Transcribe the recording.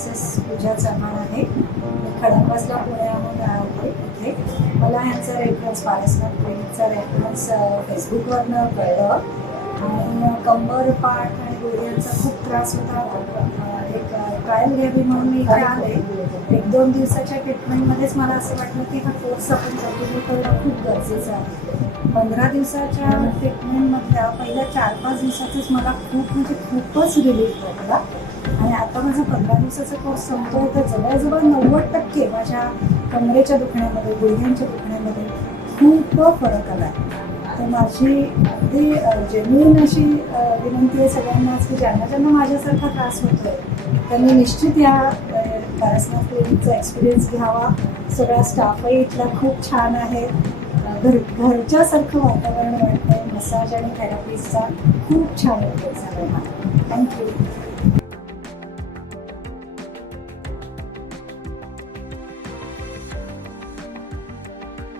Mrs Pooja Chavan आहे. मी खडकवासला पुण्याहून आले इथे. मला ह्यांचा रेफरन्स पारसनाथ क्लिनिकचा रेफरन्स फेसबुकवरनं कळलं. आणि कंबर पाठ आणि गुडघ्यांचा खूप त्रास होता. एक ट्रायल घ्यावी म्हणून मी इथे आले. एक दोन दिवसाच्या ट्रीटमेंटमध्येच मला असं वाटलं की हा कोर्स आपण कंटिन्यू करणं खूप गरजेचं आहे. पंधरा दिवसाच्या ट्रीटमेंटमधल्या पहिल्या चार पाच दिवसातच मला खूप म्हणजे खूपच रिलीफ होतं आणि आता माझा पंधरा दिवसाचा कोर्स संपतोय तर जवळजवळ नव्वद टक्के माझ्या कमरेच्या दुखण्यामध्ये गुडघ्यांच्या दुखण्यामध्ये खूप फरक आला आहे. तर माझी अगदी जेन्युन अशी विनंती आहे सगळ्यांनाच की ज्यांना ज्यांना माझ्यासारखा त्रास होतोय त्यांनी निश्चित या पारसनाथ क्लिनिकचा एक्सपिरियन्स घ्यावा. सगळा स्टाफही इथला खूप छान आहे. घर घरच्यासारखं वातावरण वाटतं मसाज आणि थेरपीजचा खूप छान उपयोग झाला थँक्यू